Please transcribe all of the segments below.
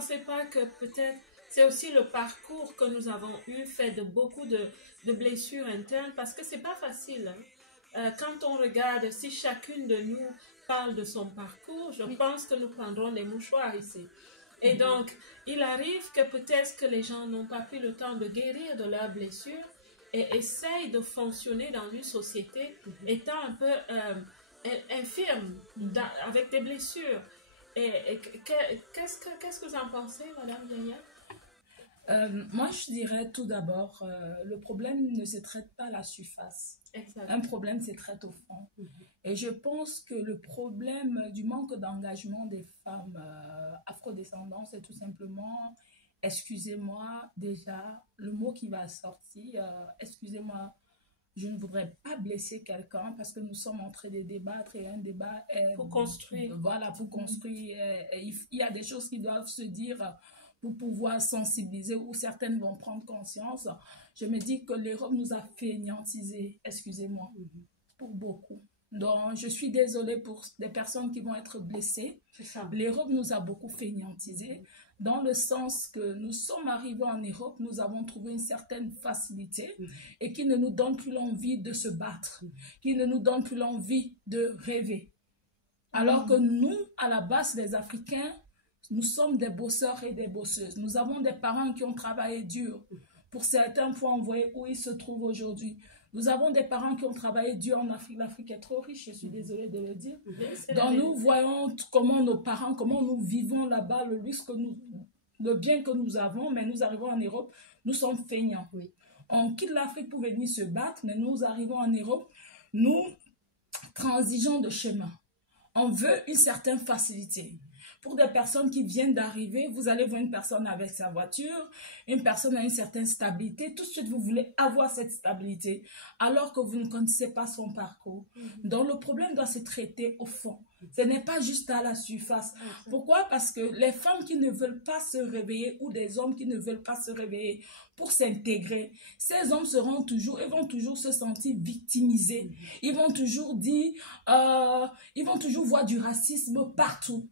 pensez pas que peut-être c'est aussi le parcours que nous avons eu fait de beaucoup de blessures internes parce que c'est pas facile, hein. Quand on regarde, si chacune de nous parle de son parcours, je pense que nous prendrons des mouchoirs ici. Et donc, il arrive que peut-être que les gens n'ont pas pris le temps de guérir de leurs blessures et essayent de fonctionner dans une société étant un peu infirme, avec des blessures. Et qu'est-ce que vous en pensez, Madame Yaya? Moi, je dirais tout d'abord, le problème ne se traite pas à la surface. Exact. Un problème se traite au fond. Et je pense que le problème du manque d'engagement des femmes afrodescendantes, c'est tout simplement, excusez-moi déjà, le mot qui va sortir, excusez-moi, je ne voudrais pas blesser quelqu'un parce que nous sommes en train de débattre et un débat est... Pour construire. Voilà, pour construire. Il y a des choses qui doivent se dire pour pouvoir sensibiliser ou certaines vont prendre conscience. Je me dis que l'Europe nous a fainéantisés, excusez-moi, pour beaucoup. Donc, je suis désolée pour des personnes qui vont être blessées. L'Europe nous a beaucoup fainéantisés dans le sens que nous sommes arrivés en Europe, nous avons trouvé une certaine facilité et qui ne nous donne plus l'envie de se battre, qui ne nous donne plus l'envie de rêver. Alors que nous, à la base, les Africains, nous sommes des bosseurs et des bosseuses. Nous avons des parents qui ont travaillé dur. Pour certains, pour envoyer où ils se trouvent aujourd'hui. Nous avons des parents qui ont travaillé dur en Afrique. L'Afrique est trop riche, je suis désolée de le dire. Donc nous voyons comment nos parents, comment nous vivons là-bas, le luxe que nous, le bien que nous avons, mais nous arrivons en Europe, nous sommes feignants. On quitte l'Afrique pour venir se battre, mais nous arrivons en Europe, nous transigeons de chemin. On veut une certaine facilité. Pour des personnes qui viennent d'arriver, vous allez voir une personne avec sa voiture, une personne a une certaine stabilité. Tout de suite, vous voulez avoir cette stabilité, alors que vous ne connaissez pas son parcours. Donc, le problème doit se traiter au fond. Ce n'est pas juste à la surface. Pourquoi? Parce que les femmes qui ne veulent pas se réveiller ou des hommes qui ne veulent pas se réveiller pour s'intégrer, ces hommes seront toujours, ils vont toujours se sentir victimisés. Ils vont toujours dire, ils vont toujours voir du racisme partout.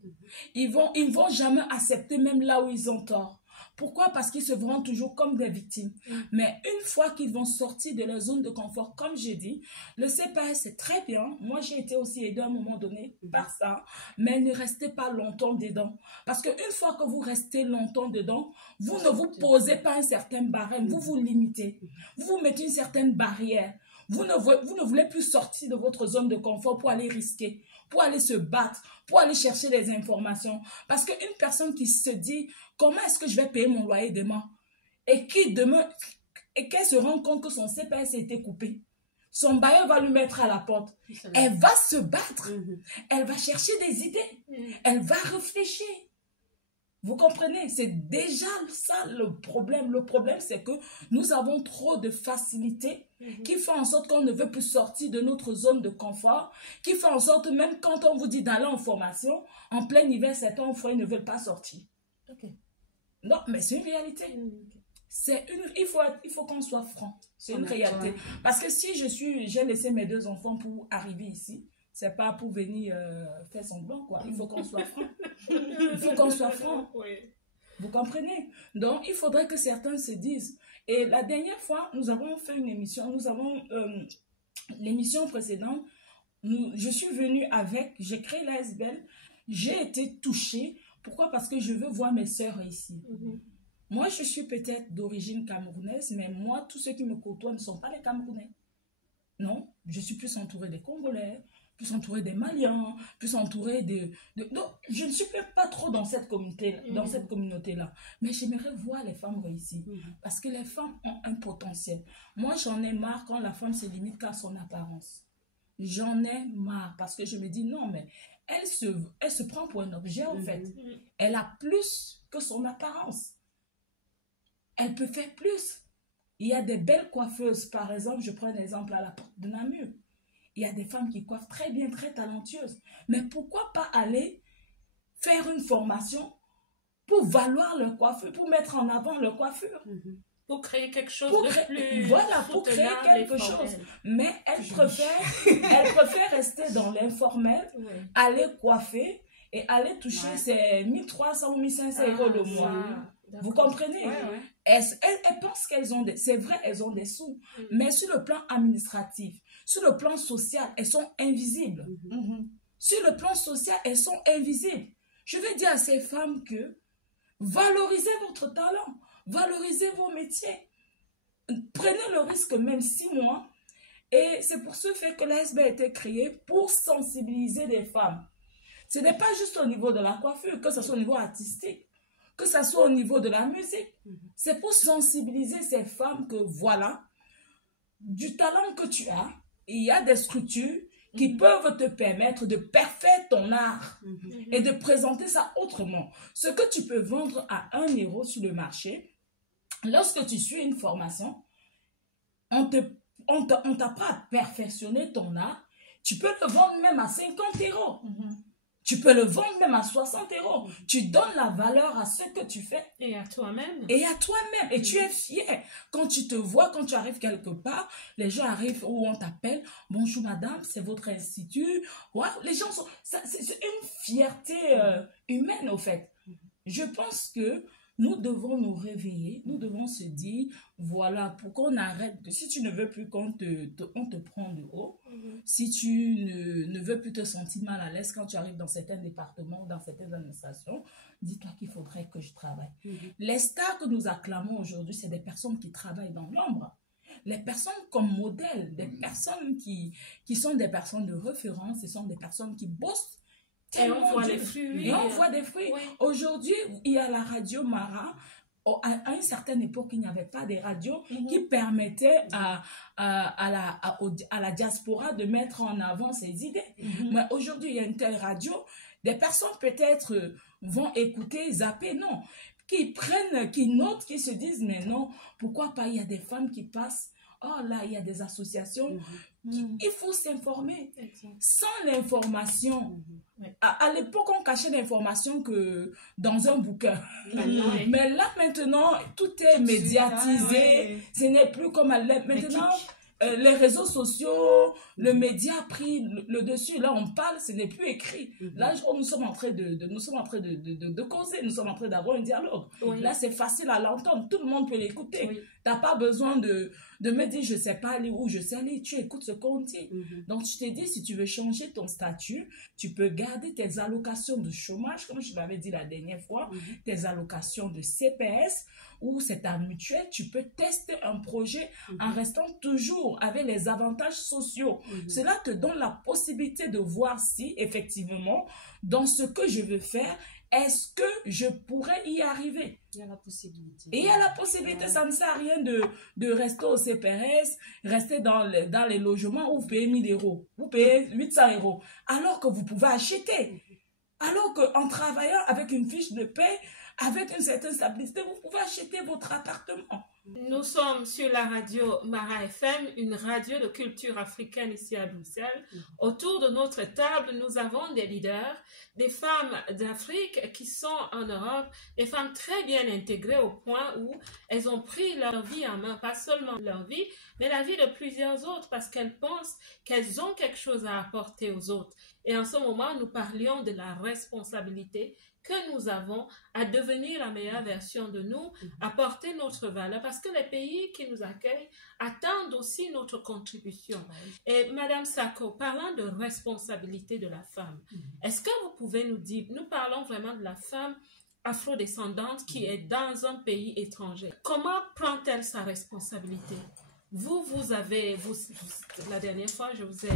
Ils vont jamais accepter même là où ils ont tort. Pourquoi? Parce qu'ils se verront toujours comme des victimes. Mais une fois qu'ils vont sortir de leur zone de confort, comme j'ai dit, le CPS c'est très bien. Moi, j'ai été aussi aidée à un moment donné par ça. Mais ne restez pas longtemps dedans. Parce qu'une fois que vous restez longtemps dedans, vous ne vous posez pas un certain barème. Vous vous limitez. Vous vous mettez une certaine barrière. Vous ne voulez plus sortir de votre zone de confort pour aller risquer, pour aller se battre, pour aller chercher des informations. Parce qu'une personne qui se dit, comment est-ce que je vais payer mon loyer demain? Et qui demain, et qu'elle se rend compte que son CPS a été coupé. Son bailleur va lui mettre à la porte. Elle va se battre. Elle va chercher des idées. Elle va réfléchir. Vous comprenez? C'est déjà ça le problème. Le problème, c'est que nous avons trop de facilité qui fait en sorte qu'on ne veut plus sortir de notre zone de confort, qui fait en sorte, même quand on vous dit d'aller en formation, en plein hiver, certains foyers ne veulent pas sortir. Non, mais c'est une réalité. Il faut qu'on soit franc. C'est une réalité. Parce que si j'ai laissé mes 2 enfants pour arriver ici, c'est pas pour venir faire semblant, quoi. Il faut qu'on soit franc. Il faut qu'on soit franc. Vous comprenez? Donc, il faudrait que certains se disent. Et la dernière fois, nous avons fait une émission. Nous avons l'émission précédente. Je suis venue avec, j'ai créé l'ASBL. J'ai été touchée. Pourquoi? Parce que je veux voir mes sœurs ici. Moi, je suis peut-être d'origine camerounaise, mais moi, tous ceux qui me côtoient ne sont pas des Camerounais. Non, je suis plus entourée des Congolais, plus entourée des Maliens, plus entourée donc, je ne suis pas trop dans cette communauté-là. Mais j'aimerais voir les femmes réussir. Parce que les femmes ont un potentiel. Moi, j'en ai marre quand la femme se limite qu'à son apparence. J'en ai marre parce que je me dis non, mais elle se prend pour un objet en fait. Elle a plus que son apparence. Elle peut faire plus. Il y a des belles coiffeuses. Par exemple, je prends un exemple à la porte de Namur. Il y a des femmes qui coiffent très bien, très talentueuses. Mais pourquoi pas aller faire une formation pour valoir leur coiffure, pour mettre en avant leur coiffure? Pour créer quelque chose de plus... Voilà, pour créer quelque chose. Mais elle préfère rester dans l'informel, aller coiffer et aller toucher ces 1300 ou 1500 euros le mois. Vous comprenez? Elles pensent qu'elles ont des... C'est vrai, elles ont des sous. Mais sur le plan administratif, sur le plan social, elles sont invisibles. Sur le plan social, elles sont invisibles. Je vais dire à ces femmes que valorisez votre talent, valorisez vos métiers. Prenez le risque même 6 mois. Et c'est pour ce fait que l'ASB a été créé pour sensibiliser les femmes. Ce n'est pas juste au niveau de la coiffure, que ce soit au niveau artistique, que ce soit au niveau de la musique. C'est pour sensibiliser ces femmes que voilà, du talent que tu as, il y a des structures qui peuvent te permettre de parfaire ton art et de présenter ça autrement. Ce que tu peux vendre à 1 euro sur le marché, lorsque tu suis une formation, on t'apprend à perfectionner ton art. Tu peux le vendre même à 50 euros. Tu peux le vendre même à 60 euros. Tu donnes la valeur à ce que tu fais. Et à toi-même. Et à toi-même. Et tu es fier. Quand tu te vois, quand tu arrives quelque part, les gens arrivent où on t'appelle. Bonjour madame, c'est votre institut. Ouais, les gens sont... C'est une fierté humaine au fait. Je pense que nous devons nous réveiller, nous devons se dire, voilà, pour qu'on arrête, si tu ne veux plus qu'on te prend de haut, si tu ne veux plus te sentir mal à l'aise quand tu arrives dans certains départements, dans certaines administrations, dis-toi qu'il faudrait que je travaille. Les stars que nous acclamons aujourd'hui, c'est des personnes qui travaillent dans l'ombre. Les personnes comme modèles, des personnes qui sont des personnes de référence, ce sont des personnes qui bossent. Et on voit les fruits. Et on voit des fruits. Oui. Aujourd'hui, il y a la radio Mara. À une certaine époque, il n'y avait pas des radios qui permettaient à la diaspora de mettre en avant ses idées. Mais aujourd'hui, il y a une telle radio. Des personnes peut-être vont écouter, zapper, non. Qui prennent, qui notent, qui se disent, mais non, pourquoi pas, il y a des femmes qui passent. Oh là, il y a des associations. Il faut s'informer. Sans l'information, à l'époque, on cachait l'information que dans un bouquin. Mais là, maintenant, tout est médiatisé. Ce n'est plus comme à l'époque. Maintenant, les réseaux sociaux, le média a pris le dessus. Là, on parle, ce n'est plus écrit. Là, nous sommes en train de causer. Nous sommes en train d'avoir un dialogue. Là, c'est facile à l'entendre. Tout le monde peut l'écouter. Tu n'as pas besoin de me dire, je ne sais pas lire ou je sais lire. Tu écoutes ce qu'on dit. Donc, je t'ai dit, si tu veux changer ton statut, tu peux garder tes allocations de chômage, comme je l'avais dit la dernière fois, tes allocations de CPS, ou c'est ta mutuelle, tu peux tester un projet en restant toujours avec les avantages sociaux. Cela te donne la possibilité de voir si, effectivement, dans ce que je veux faire, est-ce que je pourrais y arriver? Il y a la possibilité. Et il y a la possibilité, ça ne sert à rien de rester au CPRS, rester dans les logements où vous payez 1000 euros, vous payez 800 euros, alors que vous pouvez acheter. Alors qu'en travaillant avec une fiche de paie, avec une certaine stabilité, vous pouvez acheter votre appartement. Nous sommes sur la radio Mara FM, une radio de culture africaine ici à Bruxelles. Autour de notre table, nous avons des leaders, des femmes d'Afrique qui sont en Europe, des femmes très bien intégrées au point où elles ont pris leur vie en main, pas seulement leur vie, mais la vie de plusieurs autres parce qu'elles pensent qu'elles ont quelque chose à apporter aux autres. Et en ce moment, nous parlions de la responsabilité que nous avons à devenir la meilleure version de nous, à porter notre valeur, parce que les pays qui nous accueillent attendent aussi notre contribution. Et Madame Sako, parlant de responsabilité de la femme, est-ce que vous pouvez nous dire, nous parlons vraiment de la femme afrodescendante qui est dans un pays étranger. Comment prend-elle sa responsabilité? La dernière fois, je vous ai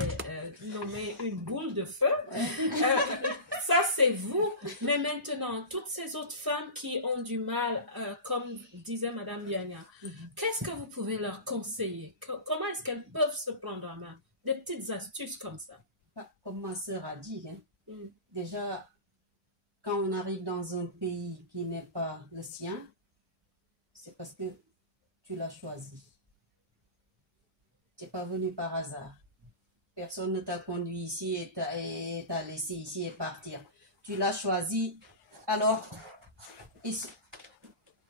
nommé une boule de feu. Ça, c'est vous. Mais maintenant, toutes ces autres femmes qui ont du mal, comme disait Madame Diania, qu'est-ce que vous pouvez leur conseiller? Comment est-ce qu'elles peuvent se prendre en main? Des petites astuces comme ça. Comme ma sœur a dit, déjà, quand on arrive dans un pays qui n'est pas le sien, c'est parce que tu l'as choisi. Tu n'es pas venu par hasard. Personne ne t'a conduit ici et t'a laissé ici et partir. Tu l'as choisi. Alors,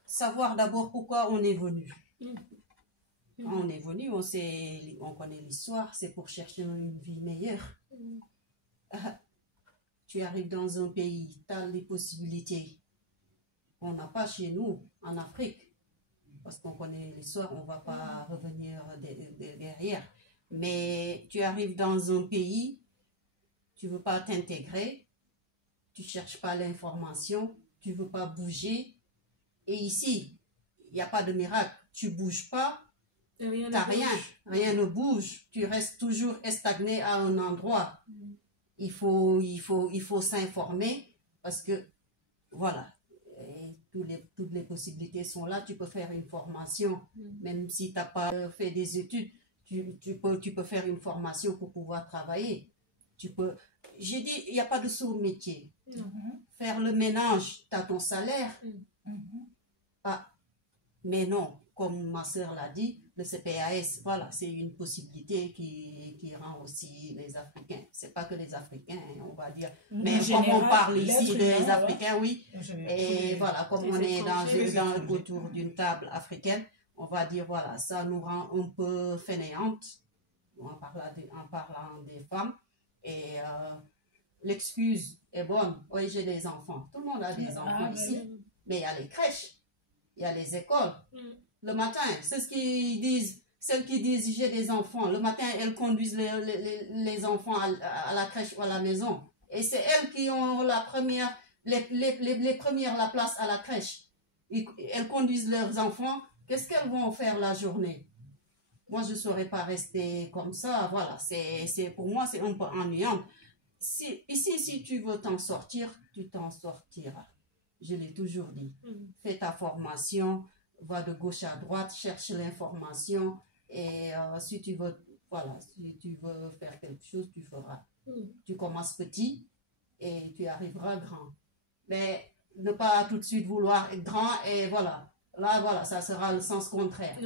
savoir d'abord pourquoi on est venu. Quand on est venu, on connaît l'histoire, c'est pour chercher une vie meilleure. tu arrives dans un pays, tu as les possibilités qu'on n'a pas chez nous, en Afrique. Parce qu'on connaît l'histoire, on ne va pas revenir derrière. Mais tu arrives dans un pays, tu ne veux pas t'intégrer, tu ne cherches pas l'information, tu ne veux pas bouger. Et ici, il n'y a pas de miracle. Tu ne bouges pas, tu n'as rien, rien ne bouge. Tu restes toujours stagné à un endroit. Il faut s'informer parce que, voilà, toutes les possibilités sont là. Tu peux faire une formation, même si tu n'as pas fait des études, tu peux faire une formation pour pouvoir travailler. J'ai dit, il n'y a pas de sous-métier. Faire le ménage, tu as ton salaire. Ah, mais non, comme ma soeur l'a dit, le CPAS, voilà, c'est une possibilité qui rend aussi les Africains. C'est pas que les Africains, on va dire. Mais comme on parle ici des Africains, oui. Et voilà, comme on est autour d'une table africaine, on va dire, voilà, ça nous rend un peu fainéantes en parlant des femmes. Et l'excuse est bonne. Oui, j'ai des enfants. Tout le monde a des enfants ici. Mais il y a les crèches, il y a les écoles. Le matin, c'est ce qu'ils disent. Celles qui disent j'ai des enfants, le matin, elles conduisent les enfants à la crèche ou à la maison. Et c'est elles qui ont la première place à la crèche. Elles conduisent leurs enfants. Qu'est-ce qu'elles vont faire la journée? Moi, je ne saurais pas rester comme ça. Voilà, pour moi, c'est un peu ennuyant. Ici, si tu veux t'en sortir, tu t'en sortiras. Je l'ai toujours dit. Fais ta formation, va de gauche à droite, cherche l'information. Et si tu veux faire quelque chose, tu feras. Tu commences petit et tu arriveras grand. Mais ne pas tout de suite vouloir être grand et voilà. Là, voilà, ça sera le sens contraire.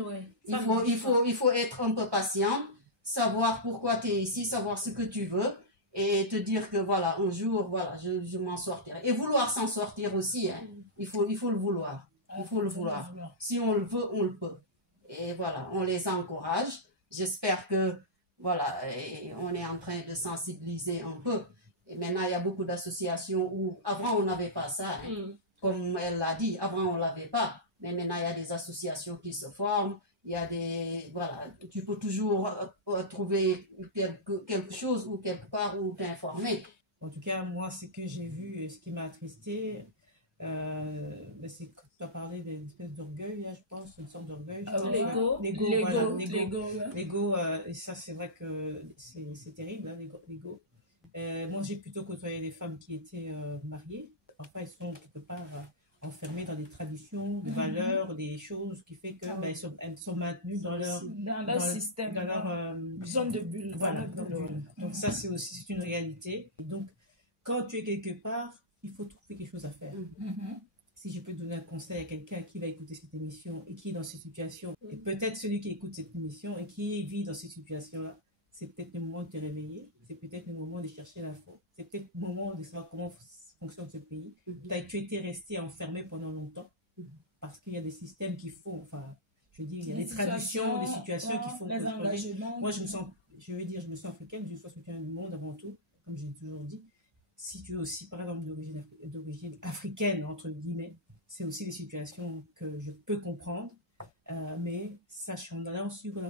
Il faut être un peu patient, savoir pourquoi tu es ici, savoir ce que tu veux et te dire que voilà, un jour, voilà, je m'en sortirai. Et vouloir s'en sortir aussi, hein. Il faut le vouloir. Il faut le vouloir. Si on le veut, on le peut. Et voilà, on les encourage. J'espère que, voilà, on est en train de sensibiliser un peu. Et maintenant, il y a beaucoup d'associations où, avant, on n'avait pas ça. Hein. Comme elle l'a dit, avant, on ne l'avait pas. Mais maintenant, il y a des associations qui se forment. Il y a voilà, tu peux toujours trouver quelque chose ou quelque part où t'informer. En tout cas, moi, ce que j'ai vu et ce qui m'a attristé, c'est que tu as parlé d'une espèce d'orgueil, là, je pense, une sorte d'orgueil. L'ego, et ça, c'est vrai que c'est terrible, hein, l'ego. Moi, j'ai plutôt côtoyé des femmes qui étaient mariées. Parfois, elles sont quelque part enfermées dans des traditions, des valeurs, des choses qui fait que elles sont maintenues dans leur système, dans leur zone de bulle. Voilà, donc ça, c'est une réalité. Et donc, quand tu es quelque part, il faut trouver quelque chose à faire. Si je peux donner un conseil à quelqu'un qui va écouter cette émission et qui est dans cette situation, et peut-être celui qui écoute cette émission et qui vit dans cette situation-là, c'est peut-être le moment de te réveiller, c'est peut-être le moment de chercher l'info, c'est peut-être le moment de savoir comment fonctionne ce pays. Tu étais resté enfermé pendant longtemps parce qu'il y a des systèmes qui font, enfin, je veux dire, il y a des traditions, des situations qui font les engagements. Moi, je me sens africaine, je suis citoyenne du monde avant tout, comme j'ai toujours dit. Si tu es aussi, par exemple, d'origine africaine, entre guillemets, c'est aussi des situations que je peux comprendre. Mais sache qu'en allant suivre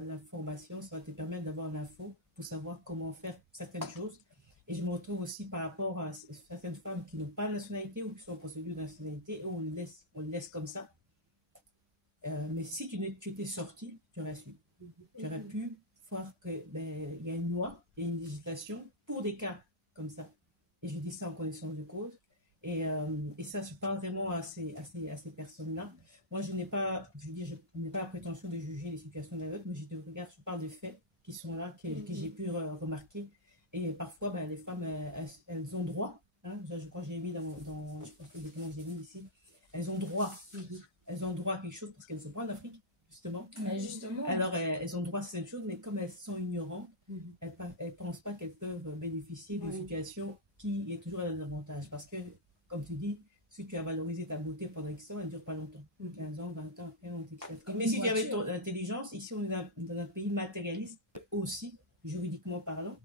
l'information, ça va te permettre d'avoir l'info pour savoir comment faire certaines choses. Et je me retrouve aussi par rapport à certaines femmes qui n'ont pas de nationalité ou qui sont en procédure de nationalité, et on les laisse comme ça. Mais si tu étais sorti, tu aurais su. Tu aurais pu voir qu'il y a une loi et une législation pour des cas comme ça. Et je dis ça en connaissance de cause. Et ça, je parle vraiment à ces personnes-là. Moi, je n'ai pas la prétention de juger les situations des autres, mais je parle de faits qui sont là, que j'ai pu remarquer. Et parfois, les femmes, elles ont droit. Hein, je crois que j'ai mis je pense que les documents que j'ai mis ici, elles ont droit. Elles ont droit à quelque chose parce qu'elles ne sont pas en Afrique, justement. Mais justement. Alors, elles ont droit à cette chose, mais comme elles sont ignorantes, elles ne pensent pas qu'elles peuvent bénéficier d'une situation qui est toujours à leur avantage. Parce que, comme tu dis, si tu as valorisé ta beauté pendant X ans, elle ne dure pas longtemps. 15 ans, 20 ans, après, on t'exploite. Mais si tu avais ton intelligence, ici, on est dans un pays matérialiste aussi, juridiquement parlant.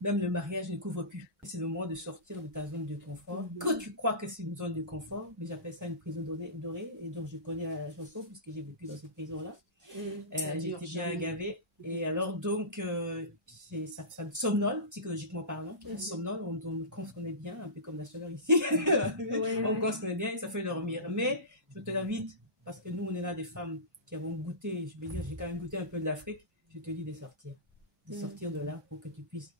même le mariage ne couvre plus. C'est le moment de sortir de ta zone de confort, que tu crois que c'est une zone de confort, mais j'appelle ça une prison dorée, et donc je connais la chanson puisque j'ai vécu dans cette prison-là. J'ai été bien gavée, et alors donc ça somnole, psychologiquement parlant, ça somnole, on se connaît bien, un peu comme la chaleur ici, on se connaît bien et ça fait dormir. Mais je te l'invite, parce que nous on est là des femmes qui avons goûté, je vais dire, j'ai quand même goûté un peu de l'Afrique, je te dis de sortir de là pour que tu puisses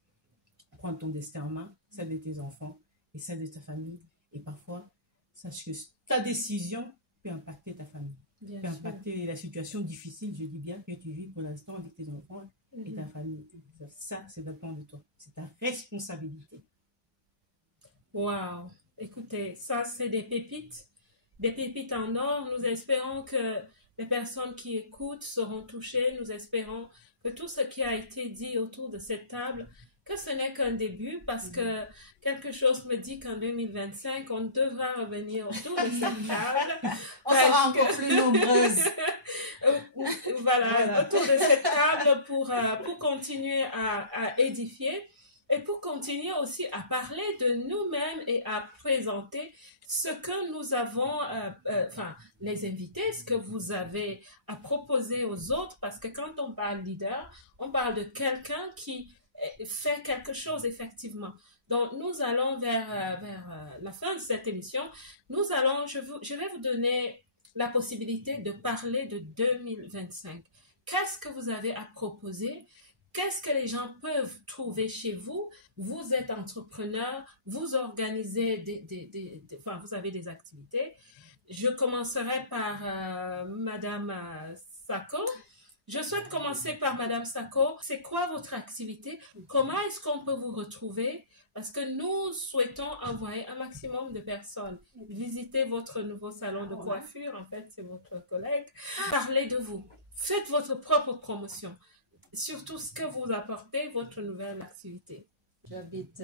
prendre ton destin en main, celle de tes enfants et celle de ta famille. Et parfois, sache que ta décision peut impacter ta famille, peut impacter la situation difficile, je dis bien, que tu vis pour l'instant avec tes enfants et ta famille. Ça, c'est dépend de toi. C'est ta responsabilité. Waouh! Écoutez, ça, c'est des pépites en or. Nous espérons que les personnes qui écoutent seront touchées. Nous espérons que tout ce qui a été dit autour de cette table, que ce n'est qu'un début, parce que quelque chose me dit qu'en 2025, on devra revenir autour de cette table. On sera encore plus nombreuses. Voilà, autour de cette table pour continuer à édifier et pour continuer aussi à parler de nous-mêmes et à présenter ce que nous avons, les invités, ce que vous avez à proposer aux autres, parce que quand on parle leader, on parle de quelqu'un qui fait quelque chose effectivement. Donc nous allons vers la fin de cette émission. Je vais vous donner la possibilité de parler de 2025. Qu'est-ce que vous avez à proposer? Qu'est-ce que les gens peuvent trouver chez vous? Vous êtes entrepreneur, vous organisez vous avez des activités. Je commencerai par Madame Sako. Je souhaite commencer par Madame Sako. C'est quoi votre activité? Comment est-ce qu'on peut vous retrouver? Parce que nous souhaitons envoyer un maximum de personnes visiter votre nouveau salon de coiffure. En fait, c'est votre collègue. Parlez de vous. Faites votre propre promotion. Surtout ce que vous apportez, votre nouvelle activité. J'habite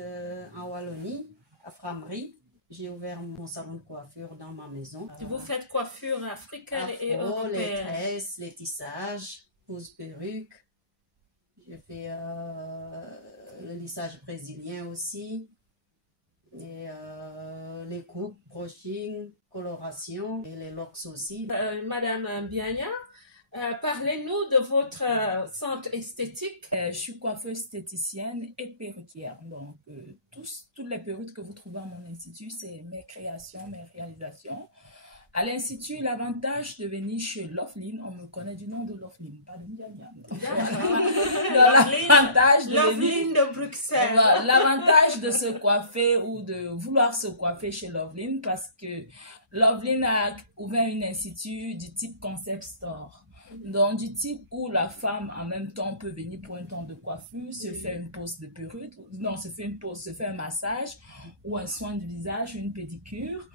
en Wallonie, à Frameries. J'ai ouvert mon salon de coiffure dans ma maison. Vous faites coiffure africaine et Afro, européenne. les tresses, les tissages, pose perruque. Je fais le lissage brésilien aussi. Et les coupes, brushing, coloration et les locks aussi. Madame Bianya, parlez-nous de votre centre esthétique. Je suis coiffeuse esthéticienne et perruquière. Donc, toutes les perruques que vous trouvez à mon institut, c'est mes créations, mes réalisations. À l'institut, l'avantage de venir chez Loveline, on me connaît du nom de Loveline, pas de Ndiania. Loveline de Bruxelles. L'avantage de se coiffer ou de vouloir se coiffer chez Loveline, parce que Loveline a ouvert un institut du type concept store. Donc, du type où la femme, en même temps, peut venir pour un temps de coiffure, se faire une pose de perruque, non, se fait un massage, ou un soin du visage, une pédicure,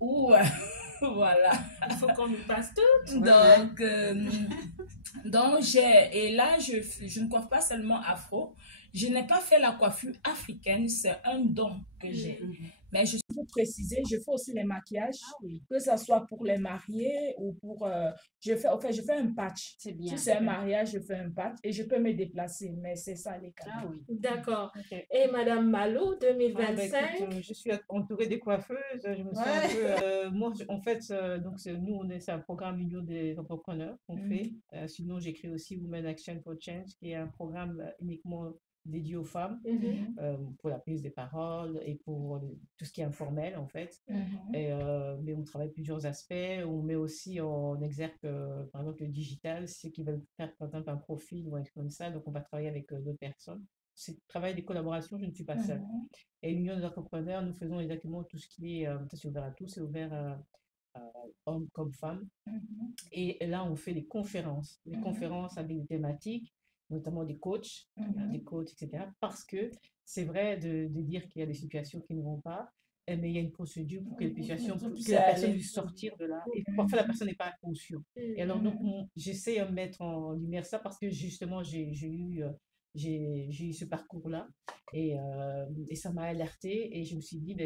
ou voilà. Il faut qu'on nous passe tout. Donc et là, je ne coiffe pas seulement afro. Je n'ai pas fait la coiffure africaine, c'est un don que j'ai. Mais je peux préciser, je fais aussi les maquillages, que ce soit pour les mariés ou pour... je fais un patch. C'est bien. Si c'est un mariage, je fais un patch et je peux me déplacer, mais c'est ça les cas. D'accord. Okay. Et Madame Malou, 2025? Écoute, je suis entourée des coiffeuses. Je me sens un peu... moi, en fait, c'est un programme Union des entrepreneurs qu'on fait. Sinon, j'écris aussi Women Action for Change, qui est un programme uniquement dédié aux femmes pour la prise des paroles et pour tout ce qui est informel en fait. Mais on travaille plusieurs aspects. On met aussi en exergue par exemple le digital, ceux qui veulent faire par exemple un profil ou un truc comme ça. Donc on va travailler avec d'autres personnes. C'est travail des collaborations, je ne suis pas seule. Et l'Union des entrepreneurs, nous faisons exactement tout ce qui est, c'est ouvert à tous, c'est ouvert à hommes comme femmes. Et là on fait des conférences avec des thématiques, notamment des coachs, etc. Parce que c'est vrai de dire qu'il y a des situations qui ne vont pas, mais il y a une procédure pour que la personne puisse sortir de là. Et parfois, la personne n'est pas consciente. Et alors, donc, j'essaie de mettre en lumière ça parce que justement, j'ai eu ce parcours-là et ça m'a alertée et je me suis dit,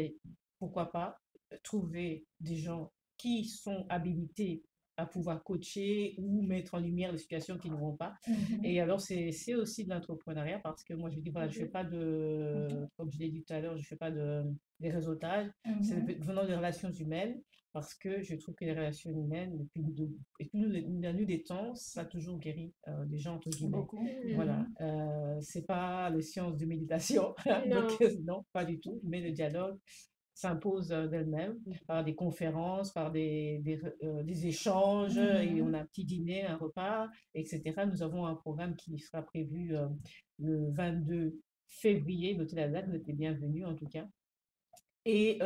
pourquoi pas trouver des gens qui sont habilités à pouvoir coacher ou mettre en lumière les situations qui ne vont pas. Et alors, c'est aussi de l'entrepreneuriat parce que moi, je dis, voilà, je ne fais pas comme je l'ai dit tout à l'heure, je ne fais pas des réseautage, c'est venant des relations humaines parce que je trouve que les relations humaines, depuis la nuit des temps, ça a toujours guéri les gens, entre guillemets. Voilà, c'est pas les sciences de méditation, donc non, pas du tout, mais le dialogue s'impose d'elle-même par des conférences, par des échanges, et on a un petit dîner, un repas, etc. Nous avons un programme qui sera prévu le 22 février, notez la date, vous êtes les bienvenus en tout cas. Et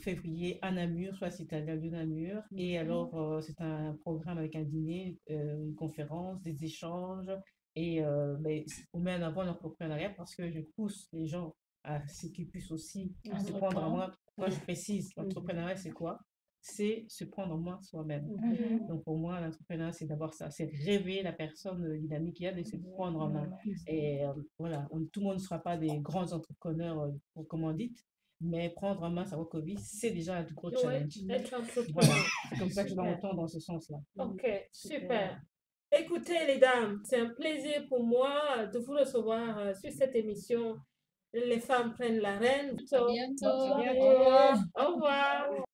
février à Namur, soit c'est-à-dire de Namur. Et alors, c'est un programme avec un dîner, une conférence, des échanges. Et on met en avant l'entrepreneuriat parce que je pousse les gens à ce qu'ils puissent aussi se prendre en main. Moi, je précise, l'entrepreneuriat, c'est quoi? C'est se prendre en main soi-même. Donc, pour moi, l'entrepreneuriat, c'est d'abord ça, c'est rêver la personne dynamique qu'il y a, de se prendre en main. Et voilà, tout le monde ne sera pas des grands entrepreneurs, comme on dit, mais prendre en main sa recovie, c'est déjà un tout gros challenge. Voilà, c'est comme ça que je l'entends dans ce sens-là. Ok, super. Écoutez, les dames, c'est un plaisir pour moi de vous recevoir sur cette émission. Les femmes prennent la reine. À bientôt. Au revoir.